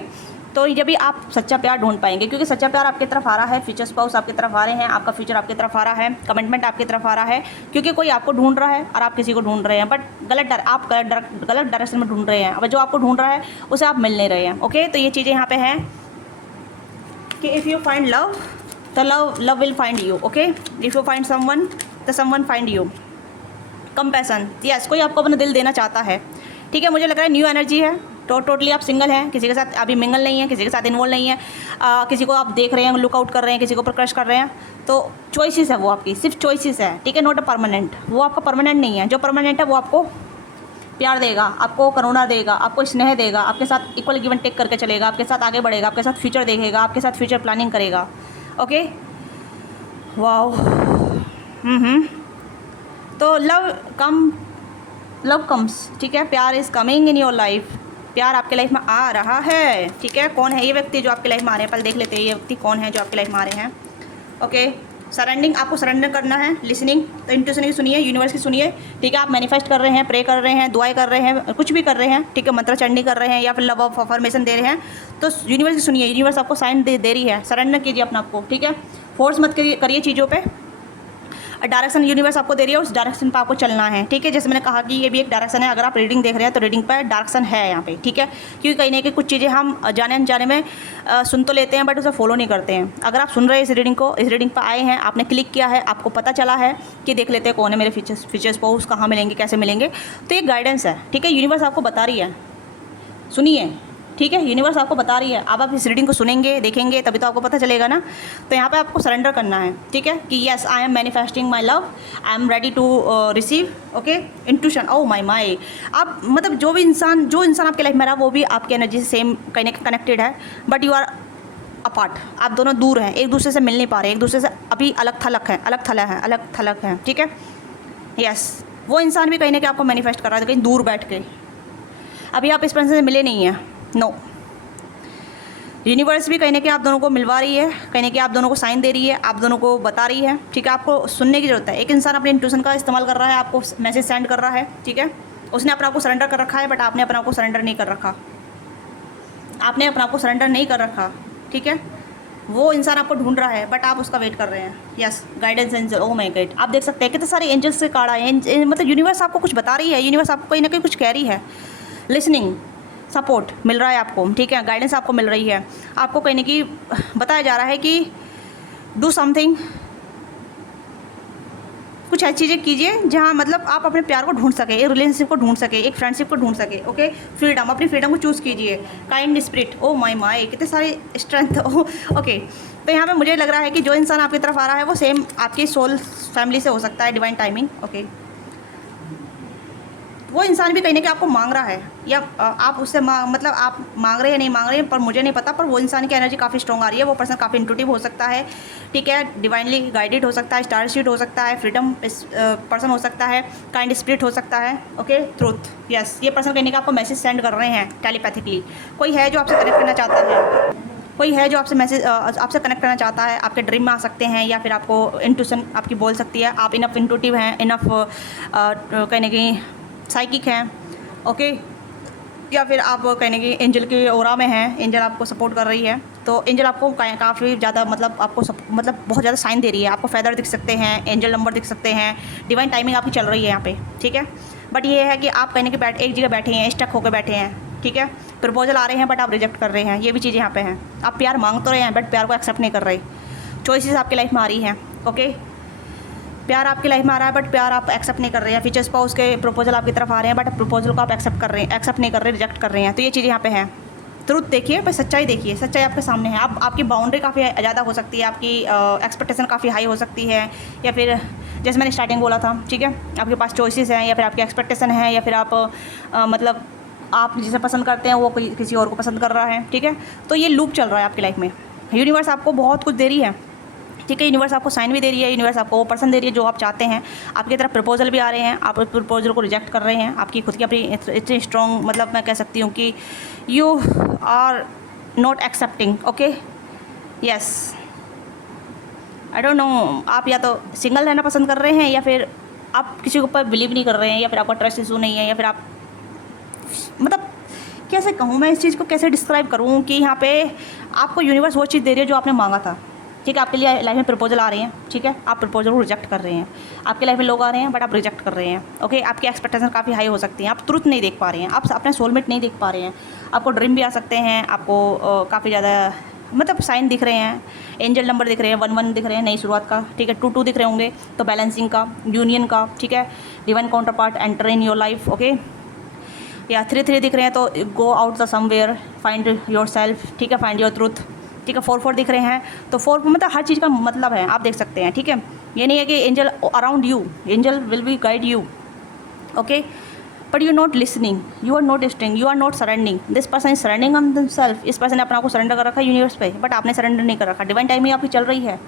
तो जब भी आप सच्चा प्यार ढूंढ पाएंगे, क्योंकि सच्चा प्यार आपकी तरफ आ रहा है, फ्यूचर स्पाउस आपकी तरफ आ रहे हैं, आपका फ्यूचर आपकी तरफ आ रहा है, कमिटमेंट आपकी तरफ आ रहा है, क्योंकि कोई आपको ढूंढ रहा है और आप किसी को ढूंढ रहे हैं, बट आप गलत डायरेक्शन में ढूंढ रहे हैं। अब जो आपको ढूंढ रहा है उसे आप मिल नहीं रहे हैं, ओके। तो ये चीज़ें यहाँ पे हैं कि इफ़ यू फाइंड लव तो love will find you, okay. If you find someone तो someone find you. Compassion, yes, कोई आपको अपना दिल देना चाहता है, ठीक है। मुझे लग रहा है न्यू एनर्जी है, तो टोटली आप सिंगल हैं, किसी के साथ अभी मिंगल नहीं है, किसी के साथ इन्वॉल्व नहीं है, किसी को आप देख रहे हैं, लुकआउट कर रहे हैं, किसी को ऊपर क्रश कर रहे हैं, तो चॉइसेस है वो आपकी, सिर्फ चॉइसेस है, ठीक है, नॉट अ परमानेंट। वो आपका परमानेंट नहीं है, जो परमानेंट है वो आपको प्यार देगा, आपको करुणा देगा, आपको स्नेह देगा, आपके साथ इक्वल गिवन टेक करके चलेगा, आपके साथ आगे बढ़ेगा, आपके साथ फ्यूचर देखेगा, आपके साथ फ्यूचर प्लानिंग करेगा, ओके। वाओ, तो लव कम्स, ठीक है, प्यार is coming in your life, प्यार आपके लाइफ में आ रहा है, ठीक है। कौन है ये व्यक्ति जो आपके लाइफ में आ रहे हैं, पहले देख लेते हैं ये व्यक्ति कौन है जो आपके लाइफ में आ रहे हैं, ओके। सरेंडिंग, आपको सरेंडर करना है, लिसनिंग, तो इंट्यूशन की सुनिए, यूनिवर्स की सुनिए, ठीक है। आप मैनिफेस्ट कर रहे हैं, प्रे कर रहे हैं, दुआएं कर रहे हैं, कुछ भी कर रहे हैं, ठीक है, मंत्र चंडी कर रहे हैं या फिर लव ऑफ अफर्मेशन दे रहे हैं, तो यूनिवर्स की सुनिए, यूनिवर्स आपको साइन दे रही है, सरेंडर कीजिए अपने आपको, ठीक है। फोर्स मत करिए चीज़ों पे, डायरेक्शन यूनिवर्स आपको दे रही है, उस डायरेक्शन पे आपको चलना है, ठीक है। जैसे मैंने कहा कि ये भी एक डायरेक्शन है, अगर आप रीडिंग देख रहे हैं तो रीडिंग पर डायरेक्शन है यहाँ पे, ठीक है। क्योंकि कहीं ना कहीं कुछ चीज़ें हम जाने अनजाने में सुन तो लेते हैं बट उसे फॉलो नहीं करते हैं। अगर आप सुन रहे हैं इस रीडिंग को, इस रीडिंग पर आए हैं, आपने क्लिक किया है, आपको पता चला है कि देख लेते हैं कौन है मेरे फीचर्स स्पाउस, कहाँ मिलेंगे, कैसे मिलेंगे, तो ये गाइडेंस है, ठीक है। यूनिवर्स आपको बता रही है, सुनिए, ठीक है, यूनिवर्स आपको बता रही है। अब आप इस रीडिंग को सुनेंगे, देखेंगे, तभी तो आपको पता चलेगा ना। तो यहाँ पे आपको सरेंडर करना है, ठीक है, कि yes I am manifesting my love, I am ready to receive, okay. Intuition, oh my आप मतलब जो इंसान आपके लाइफ में रहा वो भी आपकी एनर्जी से सेम कनेक्टेड है, बट यू आर अपार्ट, आप दोनों दूर हैं, एक दूसरे से मिल नहीं पा रहे, एक दूसरे से अभी अलग थलग हैं, ठीक है। यस, वो इंसान भी कहीं ना कहीं आपको मैनिफेस्ट कर रहा है, कहीं दूर बैठ के, अभी आप इस पर्सन से मिले नहीं हैं, नो। यूनिवर्स भी कहीं ना कहीं आप दोनों को मिलवा रही है, कहीं ना कहीं आप दोनों को साइन दे रही है, आप दोनों को बता रही है, ठीक है। आपको सुनने की ज़रूरत है। एक इंसान अपने इंट्यूशन का इस्तेमाल कर रहा है, आपको मैसेज सेंड कर रहा है, ठीक है, उसने अपने आप को सरेंडर कर रखा है, बट आपने अपने आप को सरेंडर नहीं कर रखा, आपने अपने आप को सरेंडर नहीं कर रखा, ठीक है। वो इंसान आपको ढूंढ रहा है बट आप उसका वेट कर रहे हैं। Yes, guidance angel, oh my God, आप देख सकते हैं कितने सारे एंजल्स से कार्ड आए हैं, मतलब यूनिवर्स आपको कुछ बता रही है, यूनिवर्स आपको कहीं ना कहीं कुछ कह रही है। लिसनिंग सपोर्ट मिल रहा है आपको, ठीक है, गाइडेंस आपको मिल रही है, आपको कहीं ना कहीं बताया जा रहा है कि डू समथिंग, कुछ ऐसी चीज़ें कीजिए जहाँ मतलब आप अपने प्यार को ढूंढ सके, एक रिलेशनशिप को ढूंढ सके, एक फ्रेंडशिप को ढूंढ सके, ओके। फ्रीडम, अपनी फ्रीडम को चूज़ कीजिए। काइंड स्पिरिट, ओ माई कितने सारे स्ट्रेंथ, ओके। तो यहाँ पे मुझे लग रहा है कि जो इंसान आपकी तरफ आ रहा है वो सेम आपकी सोल फैमिली से हो सकता है, डिवाइन टाइमिंग, ओके। वो इंसान भी कहीं ना कहीं आपको मांग रहा है, या आप उससे मतलब आप मांग रहे हैं नहीं मांग रहे हैं पर मुझे नहीं पता, पर वो इंसान की एनर्जी काफ़ी स्ट्रॉन्ग आ रही है। वो पर्सन काफ़ी इंट्यूटिव हो सकता है, ठीक है, डिवाइनली गाइडेड हो सकता है, स्टार शीट हो सकता है, फ्रीडम पर्सन हो सकता है, काइंड स्पिरिट हो सकता है, ओके। ट्रूथ, यस, ये पर्सन कहीं ना कहीं आपको मैसेज सेंड कर रहे हैं टेलीपैथिकली, कोई है जो आपसे कनेक्ट करना चाहता है। कोई है जो आपसे मैसेज आपसे कनेक्ट करना चाहता है, आपके ड्रीम में आ सकते हैं, या फिर आपको इंट्यूशन आपकी बोल सकती है, आप इनफ इंट्यूटिव हैं, इनफ कहीं ना कहीं साइकिक हैं, ओके, या फिर आप कहीं ना कहीं एंजल के ओरा में हैं, एंजल आपको सपोर्ट कर रही है। तो एंजल आपको काफ़ी ज़्यादा मतलब आपको मतलब बहुत ज़्यादा साइन दे रही है, आपको फेदर दिख सकते हैं, एंजल नंबर दिख सकते हैं, डिवाइन टाइमिंग आपकी चल रही है यहाँ पे, ठीक है। बट ये है कि आप कहीं ना कहीं एक जगह बैठे हैं, स्टक होकर बैठे हैं, ठीक है। प्रपोजल आ रहे हैं बट आप रिजेक्ट कर रहे हैं, ये भी चीज़ यहाँ पे हैं। आप प्यार मांग तो रहे हैं बट प्यार को एक्सेप्ट नहीं कर रहे। चॉइसेस आपकी लाइफ में आ रही हैं, ओके। प्यार आपकी लाइफ में आ रहा है बट प्यार आप एक्सेप्ट नहीं कर रहे हैं। फ्यूचर स्पाउस के प्रपोजल आपकी तरफ आ रहे हैं बट प्रपोजल को आप एक्सेप्ट नहीं कर रहे, रिजेक्ट कर रहे हैं। तो ये चीज़ यहाँ पे है। ट्रुथ देखिए, पर सच्चाई देखिए, सच्चाई आपके सामने है। आपकी बाउंड्री काफ़ी ज़्यादा हो सकती है, आपकी एक्सपेक्टेशन काफ़ी हाई हो सकती है, या फिर जैसे मैंने स्टार्टिंग बोला था, ठीक है, आपके पास चॉइसेस हैं, या फिर आपकी एक्सपेक्टेशन है, या फिर आप मतलब आप जिसे पसंद करते हैं वो कोई किसी और को पसंद कर रहा है, ठीक है। तो ये लूप चल रहा है आपकी लाइफ में। यूनिवर्स आपको बहुत कुछ दे रही है, ठीक है। यूनिवर्स आपको साइन भी दे रही है, यूनिवर्स आपको वो पर्सन दे रही है जो आप चाहते हैं। आपकी तरफ प्रपोजल भी आ रहे हैं, आप प्रपोजल को रिजेक्ट कर रहे हैं। आपकी खुद की अपनी इतनी स्ट्रॉन्ग, मतलब मैं कह सकती हूँ कि you are not accepting, okay, yes, I don't know, आप या तो सिंगल रहना पसंद कर रहे हैं, या फिर आप किसी के ऊपर बिलीव नहीं कर रहे हैं, या फिर आपका ट्रस्ट इशू नहीं है, या फिर आप मतलब कैसे कहूँ मैं इस चीज़ को कैसे डिस्क्राइब करूँ कि यहाँ पे आपको यूनिवर्स वो चीज़ दे रही है जो आपने मांगा था, ठीक है। आपके लिए लाइफ में प्रपोजल आ रहे हैं, ठीक है, आप प्रपोजल को रिजेक्ट कर रहे हैं। आपके लाइफ में लोग आ रहे हैं बट आप रिजेक्ट कर रहे हैं, ओके। आपकी एक्सपेक्टेशन काफ़ी हाई हो सकती है, आप ट्रुथ नहीं देख पा रहे हैं, आप अपने सोलमेट नहीं देख पा रहे हैं। आपको ड्रीम भी आ सकते हैं, आपको काफ़ी ज़्यादा मतलब साइन दिख रहे हैं, एंजल नंबर दिख रहे हैं, 1-1 दिख रहे हैं, नई शुरुआत का, ठीक है, 2-2 दिख रहे होंगे, तो बैलेंसिंग का, यूनियन का, ठीक है, divine counter part enter in your life, okay. या 3-3 दिख रहे हैं तो go out the somewhere, find your self, ठीक है, फाइंड योर ट्रूथ, ठीक है। 4-4 दिख रहे हैं तो 4 मतलब हर चीज़ का मतलब है, आप देख सकते हैं, ठीक है। ये नहीं है कि angel around you, angel will be guide you, okay, but you are not listening, you are not listening, you are not surrendering. This person is surrendering on themself. इस पर्सन ने अपना को सरेंडर कर रखा है यूनिवर्स पे, बट आपने सरेंडर नहीं कर रखा। डिवाइन टाइमिंग आपकी चल रही है,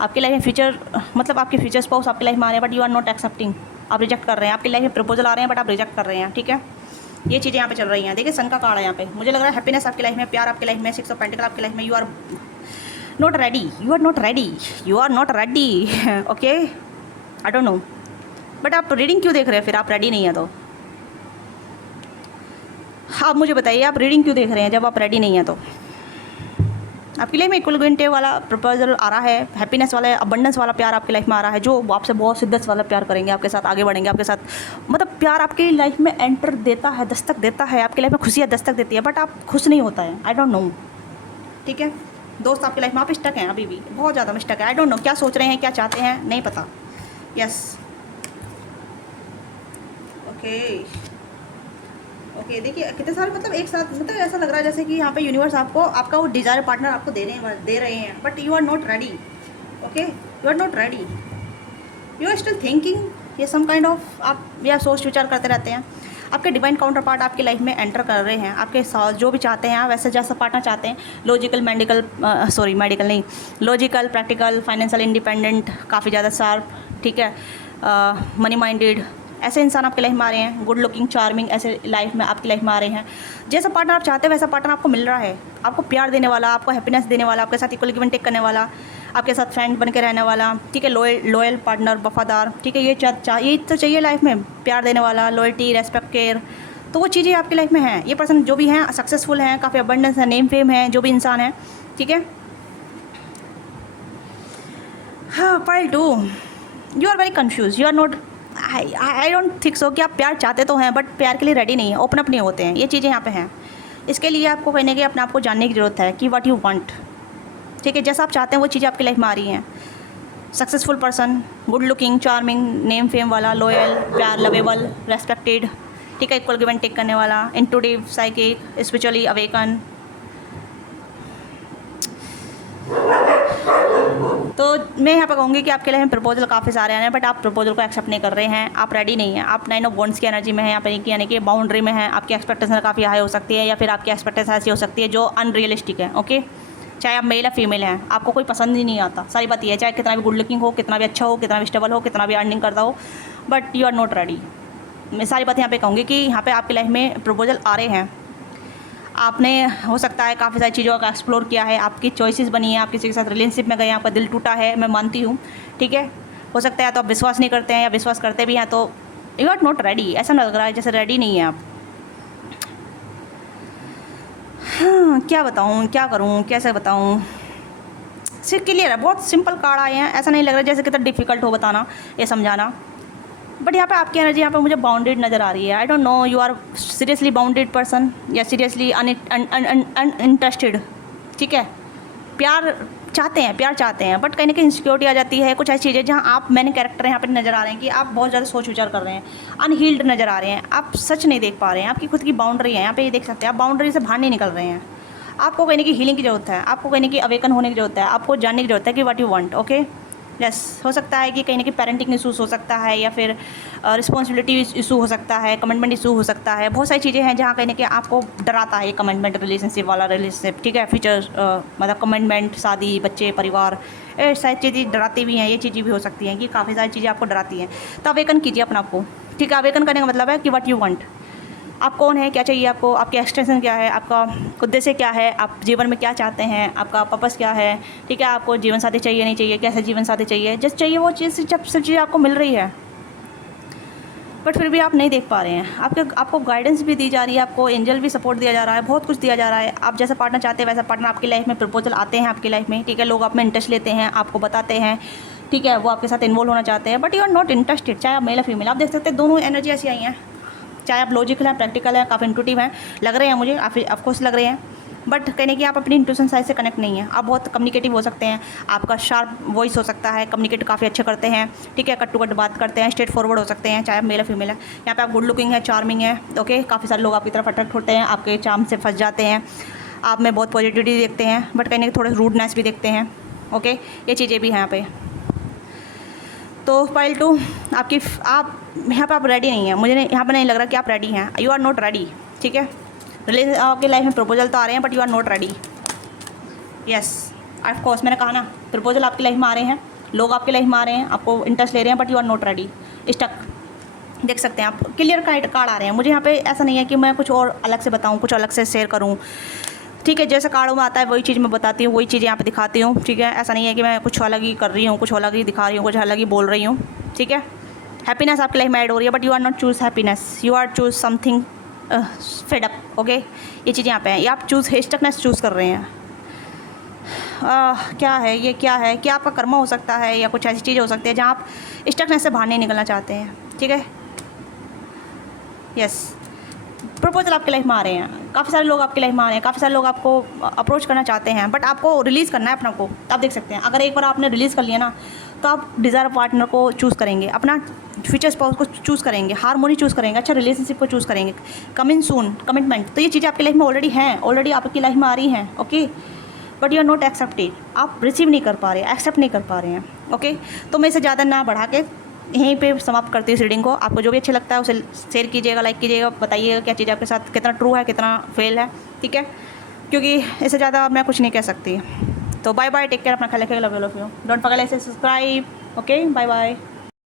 आपकी लाइफ में फ्यूचर मतलब आपके फ्यूचर स्पाउस आपकी लाइफ में आ रहे हैं but you are not accepting, आप रिजेक्ट कर रहे हैं। आपकी लाइफ में प्रपोजल आ रहे हैं बट आप रिजेक्ट कर रहे हैं, ठीक है। ये चीज़ें यहाँ पे चल रही हैं। देखिए सन का कार्ड है यहाँ पे, मुझे लग रहा है हैप्पीनेस आपकी लाइफ में, प्यार आपकी लाइफ में, 6 ऑफ पेंटिकल आपकी लाइफ में। You are not ready, you are not ready, you are not ready, okay, I don't know, but आप रीडिंग क्यों देख रहे हैं फिर, आप रेडी नहीं है तो आप मुझे बताइए, आप रीडिंग क्यों देख रहे हैं जब आप रेडी नहीं हैं तो। आपकी लाइफ में इक्वलिटी वाला प्रपोजल आ रहा है, हैप्पीनेस वाला, अबंडेंस वाला प्यार आपकी लाइफ में आ रहा है, जो आपसे बहुत शिद्दत वाला प्यार करेंगे, आपके साथ आगे बढ़ेंगे, आपके साथ मतलब प्यार आपकी लाइफ में एंटर देता है, दस्तक देता है, आपकी लाइफ में खुशियाँ दस्तक देती है, बट आप खुश नहीं होता है, आई डोंट नो, ठीक है। दोस्त आपकी लाइफ में आप स्टक हैं, अभी भी बहुत ज़्यादा स्टक है, आई डोंट नो क्या सोच रहे हैं, क्या चाहते हैं, नहीं पता, यस, ओके, ओके। देखिए कितने सारे मतलब एक साथ, मतलब ऐसा लग रहा है जैसे कि यहाँ पे यूनिवर्स आपको आपका वो डिज़ायर पार्टनर आपको दे रहे हैं, but you are not ready, okay, you are not ready, you are still thinking, ये सम काइंड ऑफ आप या सोच विचार करते रहते हैं। आपके डिवाइन काउंटर पार्ट आपकी लाइफ में एंटर कर रहे हैं, आपके साथ जो भी चाहते हैं, आप वैसे जैसा पार्टनर चाहते हैं, लॉजिकल मेडिकल नहीं, लॉजिकल, प्रैक्टिकल, फाइनेंशियल इंडिपेंडेंट, काफ़ी ज़्यादा शार्प, ठीक है, मनी माइंडेड, ऐसे इंसान आपके लाइफ में आ रहे हैं, गुड लुकिंग, चार्मिंग, ऐसे लाइफ में आपकी लाइफ में आ रहे हैं। जैसा पार्टनर आप चाहते हैं वैसा पार्टनर आपको मिल रहा है, आपको प्यार देने वाला, आपको हैप्पीनेस देने वाला, आपके साथ इक्वल गिव एंड टेक करने वाला, आपके साथ फ्रेंड बन के रहने वाला, ठीक है, लॉयल पार्टनर, वफादार, ठीक है। ये तो चाहिए लाइफ में, प्यार देने वाला, लॉयल्टी, रेस्पेक्ट, केयर, तो वो चीज़ें आपकी लाइफ में हैं। ये पर्सन जो भी हैं सक्सेसफुल हैं, काफ़ी अबंडेंस है, नेम फेम है, जो भी इंसान है, ठीक है। हाँ, pile 2, you are very confuse, you are not, I don't think so कि आप प्यार चाहते तो हैं बट प्यार के लिए रेडी नहीं है, ओपन अप नहीं होते हैं, ये चीज़ें यहाँ पे हैं। इसके लिए आपको कहीं ना कहीं अपने आप को जानने की ज़रूरत है कि व्हाट यू वांट, ठीक है, जैसा आप चाहते हैं वो चीज़ें आपकी लाइफ में आ रही हैं। Successful person, good looking, charming, name fame वाला, लॉयल, प्यार, लवेबल, रेस्पेक्टेड, ठीक है, इक्वल गिव एंड टेक करने वाला, इंट्यूटिव, साइकिक, स्पिरिचुअली अवेकन। तो मैं यहाँ पर कहूँगी कि आपके लाइफ में प्रपोजल काफ़ी सारे आ रहे हैं बट आप प्रपोजल को एक्सेप्ट नहीं कर रहे हैं, आप रेडी नहीं हैं, आप 9 ऑफ वॉन्ड्स की एनर्जी में है यहाँ पर, यानी कि बाउंड्री में है। आपकी एक्सपेक्टेशन काफ़ी हाई हो सकती है, या फिर आपकी एक्सपेक्टेशन ऐसी हो सकती है जो अनरियलिस्टिक है, ओके। चाहे आप मेल या फीमेल हैं, आपको कोई पसंद ही नहीं आता, सारी बात ये है, चाहे कितना भी गुड लुकिंग हो, कितना भी अच्छा हो, कितना भी स्टेबल हो, कितना भी अर्निंग करता हो, but you are not ready. मैं सारी बात यहाँ पे कहूँगी कि यहाँ पे आपकी लाइफ में प्रपोजल आ रहे हैं, आपने हो सकता है काफ़ी सारी चीज़ों का एक्सप्लोर किया है, आपकी चॉइसेस बनी है, आप किसी के साथ रिलेशनशिप में गए हैं, आपका दिल टूटा है, मैं मानती हूँ, ठीक है। हो सकता है तो आप विश्वास नहीं करते हैं या विश्वास करते भी हैं तो यू आर नॉट रेडी, ऐसा लग रहा है जैसे रेडी नहीं है आप। हाँ, क्या बताऊँ, क्या करूँ, कैसे बताऊँ। सिर्फ क्लियर है, बहुत सिंपल कार्ड आए हैं, ऐसा नहीं लग रहा जैसे कितना डिफ़िकल्ट हो बताना या समझाना। बट यहाँ पे आपकी एनर्जी यहाँ पे मुझे बाउंडेड नज़र आ रही है। I don't know you are seriously bounded person या सीरियसली अनइंटरेस्टेड, ठीक है। प्यार चाहते हैं बट कहीं ना कहीं इंसिक्योरिटी आ जाती है, कुछ ऐसी चीज़ें जहाँ आप मैंने कैरेक्टर यहाँ पे नज़र आ रहे हैं कि आप बहुत ज़्यादा सोच विचार कर रहे हैं, अनहील्ड नज़र आ रहे हैं, आप सच नहीं देख पा रहे हैं, आपकी खुद की बाउंड्री है यहाँ पे, ये देख सकते हैं आप बाउंड्री से बाहर नहीं निकल रहे हैं। आपको कहीं ना कहीं हीलिंग की ज़रूरत है, आपको कहीं ना कहीं अवेकन होने की ज़रूरत है, आपको जानने की ज़रूरत है कि what you want, okay. Yes, हो सकता है कि कहीं ना कहीं पेरेंटिंग इशूज़ हो सकता है या फिर रिस्पॉन्सिबिलिटी इशू हो सकता है, कमिटमेंट इशू हो सकता है, बहुत सारी चीज़ें हैं जहाँ कहीं ना कहीं आपको डराता है कमिटमेंट, रिलेशनशिप वाला रिलेशनशिप, ठीक है। फ्यूचर मतलब कमिटमेंट, शादी, बच्चे, परिवार, ये सारी चीज़ें डराती भी हैं, ये चीज़ें भी हो सकती हैं कि काफ़ी सारी चीज़ें आपको डराती हैं। तो अवेकन कीजिए अपने आप को, ठीक है। अवेकन करने का मतलब है कि व्हाट यू वांट, आप कौन है, क्या चाहिए आपको, आपकी एक्सटेंशन क्या है, आपका उद्देश्य क्या है, आप जीवन में क्या चाहते हैं, आपका पर्पस क्या है, ठीक है। आपको जीवन साथी चाहिए नहीं चाहिए, कैसा जीवन साथी चाहिए, जिस चाहिए वो चीज़ सब चीज़ें आपको मिल रही है बट फिर भी आप नहीं देख पा रहे हैं। आपको गाइडेंस भी दी जा रही है, आपको एंजल भी सपोर्ट दिया जा रहा है, बहुत कुछ दिया जा रहा है। आप जैसा पार्टनर चाहते हैं वैसा पार्टनर आपकी लाइफ में प्रपोजल आते हैं आपकी लाइफ में, ठीक है। लोग आप में इंटरेस्ट लेते हैं, आपको बताते हैं, ठीक है, वो आपके साथ इन्वॉल्व होना चाहते हैं but you are not interested, चाहे आप मेल या फीमेल। आप देख सकते हैं दोनों एनर्जी ऐसी आई हैं, चाहे आप लॉजिकल हैं, प्रैक्टिकल हैं, काफ़ी इंट्यूटिव हैं, लग रहे हैं मुझे, ऑफकोर्स लग रहे हैं बट कहने कि आप अपनी इंट्यूशन साइड से कनेक्ट नहीं है। आप बहुत कम्युनिकेटिव हो सकते हैं, आपका शार्प वॉइस हो सकता है, कम्युनिकेट काफ़ी अच्छे करते हैं, ठीक है, कट टू कट बात करते हैं, स्ट्रेट फॉरवर्ड हो सकते हैं, चाहे आप मेल या फीमेल है। यहाँ पे आप गुड लुकिंग है, चार्मिंग है, ओके। काफ़ी सारे लोग आपकी तरफ अट्रैक्ट होते हैं, आपके चार्म से फंस जाते हैं, आप में बहुत पॉजिटिविटी देखते हैं बट कहीं ना कहीं थोड़े रूडनेस भी देखते हैं, ओके। ये चीज़ें भी हैं यहाँ पे। तो पाइल 2 आपकी आप यहाँ पे आप रेडी नहीं है, मुझे यहाँ पे नहीं लग रहा कि आप रेडी हैं, यू आर नॉट रेडी, ठीक है। रिलेशन आपकी लाइफ में प्रपोजल तो आ रहे हैं but you are not ready. Yes, of course मैंने कहा ना, प्रपोजल आपकी लाइफ में आ रहे हैं, लोग आपकी लाइफ में आ रहे हैं, आपको इंटरेस्ट ले रहे हैं but you are not ready, stuck. देख सकते हैं आप क्लियर कार्ड आ रहे हैं मुझे यहाँ पे। ऐसा नहीं है कि मैं कुछ और अलग से बताऊँ, कुछ अलग से शेयर करूँ, ठीक है। जैसा कार्ड में आता है वही चीज़ मैं बताती हूँ, वही चीज़ यहाँ पे दिखाती हूँ, ठीक है। ऐसा नहीं है कि मैं कुछ अलग ही कर रही हूँ, कुछ अलग ही दिखा रही हूँ, कुछ अलग ही बोल रही हूँ, ठीक है। हैप्पीनेस आपकी लाइफ में ऐड हो रही है but you are not choose happiness, you are choose something fade up, okay. ये चीज़ें यहाँ पे हैं, ये आप चूज़ स्टकनेस चूज़ कर रहे हैं। क्या है ये, क्या है, क्या आपका कर्म हो सकता है या कुछ ऐसी चीज़ हो सकती है जहाँ आप स्टकनेस से बाहर नहीं निकलना चाहते हैं, ठीक है। यस, प्रपोजल आपके लाइफ में आ रहे हैं, काफ़ी सारे लोग आपके लाइफ में आ रहे हैं, काफ़ी सारे लोग आपको अप्रोच करना चाहते हैं बट आपको रिलीज़ करना है अपना को। आप देख सकते हैं अगर एक बार आपने रिलीज़ कर लिया ना तो आप डिज़ायर पार्टनर को चूज़ करेंगे, अपना फ्यूचर स्पाउस को चूज़ करेंगे, हार्मोनी चूज़ करेंगे, अच्छा रिलेशनशिप को चूज़ करेंगे, कम इन सून, कमिटमेंट। तो ये चीज़ें आपकी लाइफ में ऑलरेडी हैं, ऑलरेडी आपकी लाइफ में आ रही हैं, okay. But you are not accepted, आप रिसीव नहीं कर पा रहे, एक्सेप्ट नहीं कर पा रहे हैं, ओके। तो मैं इसे ज़्यादा ना बढ़ा के यहीं पे समाप्त करती हूँ इस रीडिंग को। आपको जो भी अच्छा लगता है उसे शेयर कीजिएगा, लाइक कीजिएगा, बताइएगा क्या चीज़ आपके साथ कितना ट्रू है, कितना फेल है, ठीक है। क्योंकि इससे ज़्यादा मैं कुछ नहीं कह सकती। तो बाय बाय, टेक केयर, अपना ख्याल रखिएगा, love you, don't forget to subscribe, okay, bye bye.